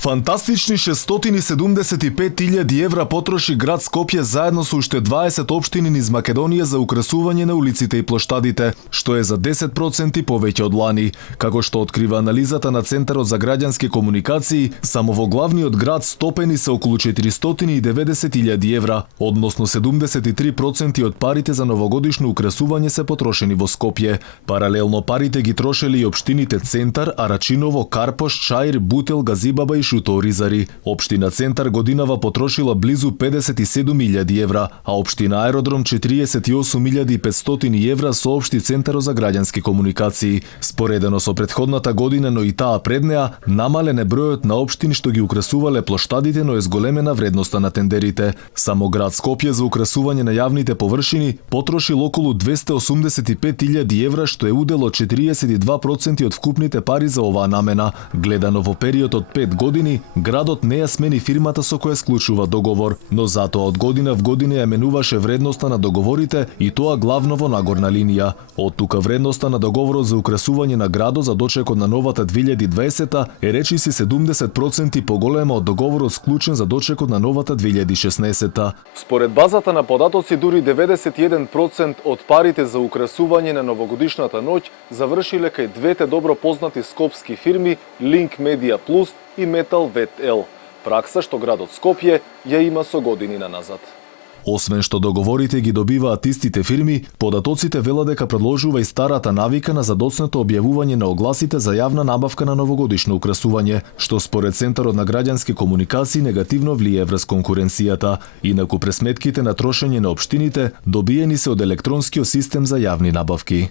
Фантастични 675.000 евра потроши град Скопје заедно со уште 20 општини низ Македонија за украсување на улиците и плоштадите, што е за 10% повеќе од лани. Како што открива анализата на Центарот за граѓански комуникации, само во главниот град стопени се околу 490.000 евра, односно 73% од парите за новогодишно украсување се потрошени во Скопје. Паралелно парите ги трошели и општините Центар, Арачиново, Карпош, Чаир, Бутел, Газибаба и Шуто-Оризари. Општина Центар годинава потрошила близу 57.000 евра, а општина Аеродром 48.500 евра, соопшти Центарот за граѓански комуникации. Споредено со претходната година, но и таа пред неа, намален е бројот на општини што ги украсувале плоштадите, но е зголемена вредноста на тендерите. Само град Скопје за украсување на јавните површини потрошил околу 285.000 евра, што е удел од 42% од вкупните пари за оваа намена. Гледано во период од 5 години, градот не ја смени фирмата со која склучува договор, но затоа од година в година ја менуваше вредноста на договорите и тоа главно во нагорна линија. Од тука вредноста на договорот за украсување на градот за дочекот на новата 2020 е речиси 70% поголема од договорот склучен за дочекот на новата 2016. Според базата на податоци, дури 91% од парите за украсување на новогодишната ноќ завршиле кај двете добро познати скопски фирми Link Media Plus и Metal Vet L. Пракса што градот Скопје ја има со години назад. Освен што договорите ги добиваат истите фирми, податоците велат дека продолжува и старата навика на задоцнато објавување на огласите за јавна набавка на новогодишно украсување, што според Центарот на граѓански комуникации негативно влијае врз конкуренцијата. Инаку пресметките на трошење на општините добиени се од електронскиот систем за јавни набавки.